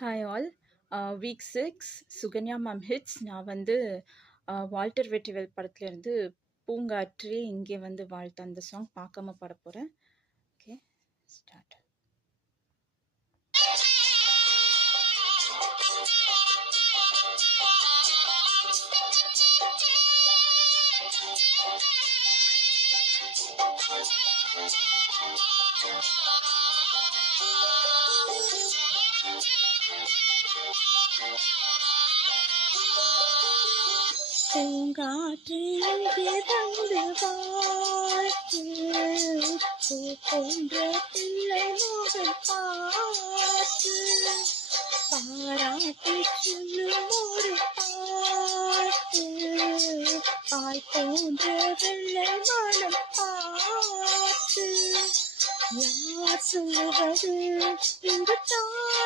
Hi all. Week 6 Sukanya ma'am hits. நான் வந்து Walter Vetrivel படத்துலேருந்து பூங்காற்றே இங்கே வந்து வாழ்த்து அந்த சாங் பார்க்காம பாட போகிறேன். Okay, start. பூங்காற்றே இங்கே வந்து வாழ்த்து, பூ போன்ற பிள்ளை மோகம் பார்த்து, பாராட்டி சொல்லும் ஒரு பாட்டு, பாய் போன்ற வெள்ளை மனம் பார்த்து, யார் சொல்லுவது இங்கு தான்